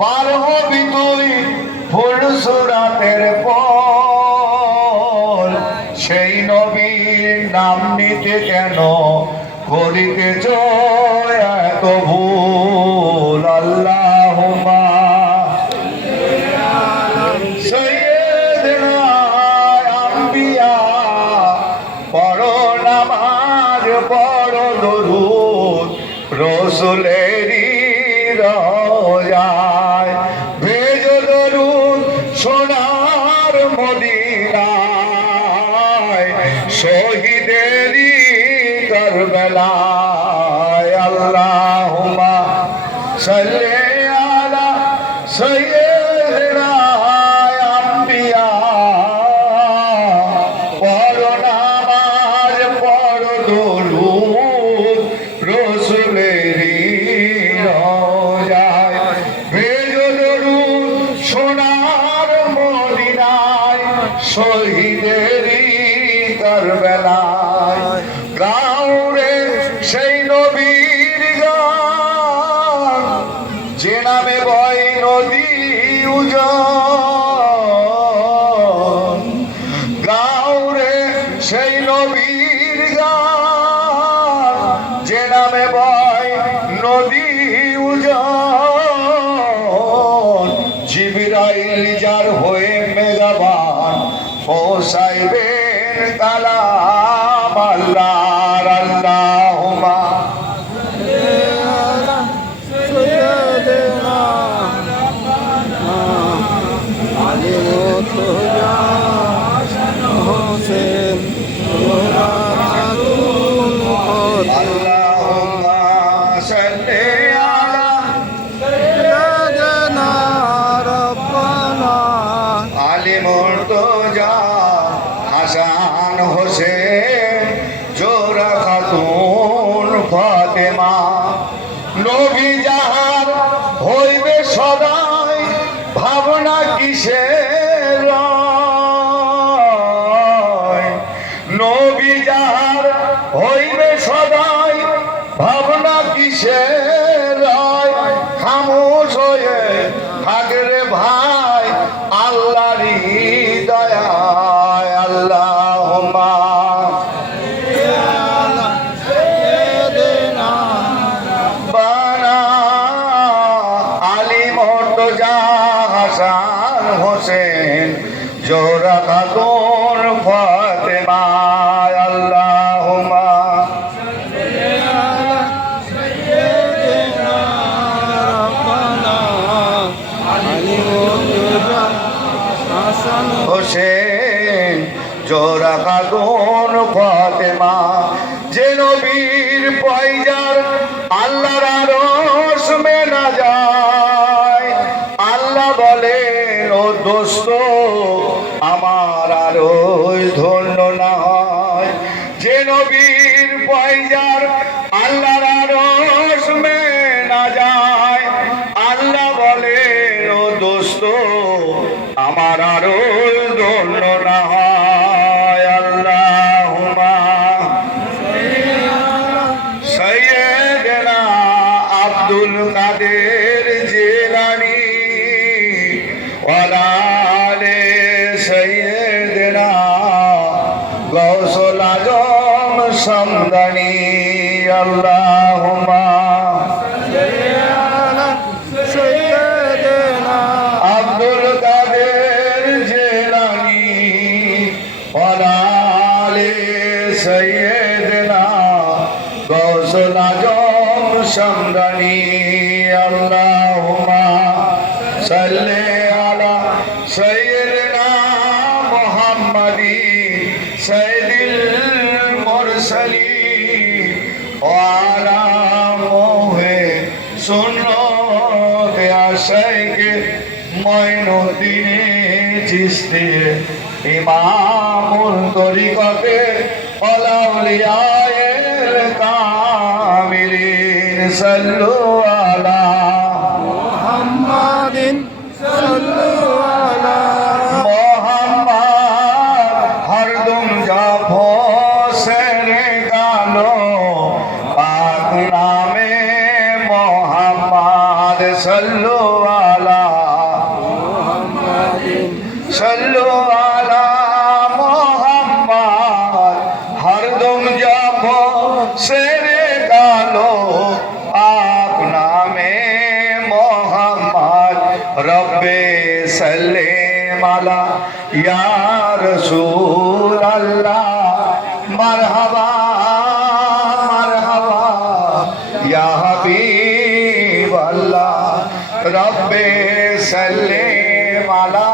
পার হবি তুই ফুলসুরাতের পর, সেই নবীর নাম নিতে কেন করিতেছ এত ভুল? আল্লাহুম্মা সাইয়্যিদিনা আম্বিয়া, পড়ো নামাজ পড়ো দরুদ রসুলেরই রওজায়, ভেজো দরুদ সোনার মদিনায়, শহীদেরই কারবালায়। আল্লাহুম্মা সাল্লি আলা সাইয়্যিদিনা আম্বিয়া, পড়ো নামাজ পড়ো দরুদ রসুলেরই রওজায়, ভেজো দরুদ সোনার মদিনায়, শহীদেরই কারবালায়। গাউরে সেই নবীর গান, যে নামে বয় নদী উজান, গাউরে সেই নবীর গান, যে নামে বয় নদী উজান, জিবরাইল যার হয়ে মেঘাবান পৌঁছাইবেন কালাম আল্লাহর। আল্লাহুম্মা হাসান হোসেন জোহরা খাতুন ফাতেমা, নবী যাহার হইবে সদাই ভাবনা কিসের, নবী যাহার হইবে সদাই ভাবনা কিসের, খামোশ হয়ে থাকরে ভাই আল্লাহরই দয়ায়। আল্লাহুম্মা বানা আলী মুর্তজা হাসান হোসেন জোহরা খাতুন ফাতেমা। আল্লাহুম্মা হোসেন জোহরা খাতুন ফাতেমা, যে নবীর পয়জার আল্লাহর আরশ মেনা যায়, আল্লাহ বলেন ও দোস্ত আমার আরশ ধন্য না হয়, যে নবীর পয়জার আল্লাহর আরশ মেনা যায়, আল্লাহ বলেন ও দোস্ত আমার আরশ ধন্য না হয়। আল্লাহুম্মা সাইয়্যিদিনা আব্দুল কাদের জিলানী, ওয়ালা আলে সাইয়্যিদিনা গাউসুল আজম সামদানী। আল্লাহুম্মা আব্দুল কাদের জিলানী, ওয়ালা আলে সাইয়্যিদিনা গাউসুল আজম সামদানী। আল্লাহুম্মা সাল্লি আলা সাইয়্যিদিনা মুহাম্মাদি সাইয়্যিদিল মুরসালিন, ওয়ালা মোহে সুন্নত আশাইকে মঈনুদ্দিন চিশতি, ইমামুল তরিকতে আউলিয়ায়ে কামিলিন। সাল্লু আলা মুহাম্মাদিন সাল্লু আলা মুহাম্মদ, হরদম জাফো সেরে গালো পাক নামে মোহাম্মদ। सल्लु अला सल्लु अला मोहम्मद हरदम जपो शेरे गालो आप नामे मोहम्मद रब्बे सल्लेम अला या रसूल अल्लाह मरहबा मरहबा या हबीब अल्लाह रब्बे सल्लेम अला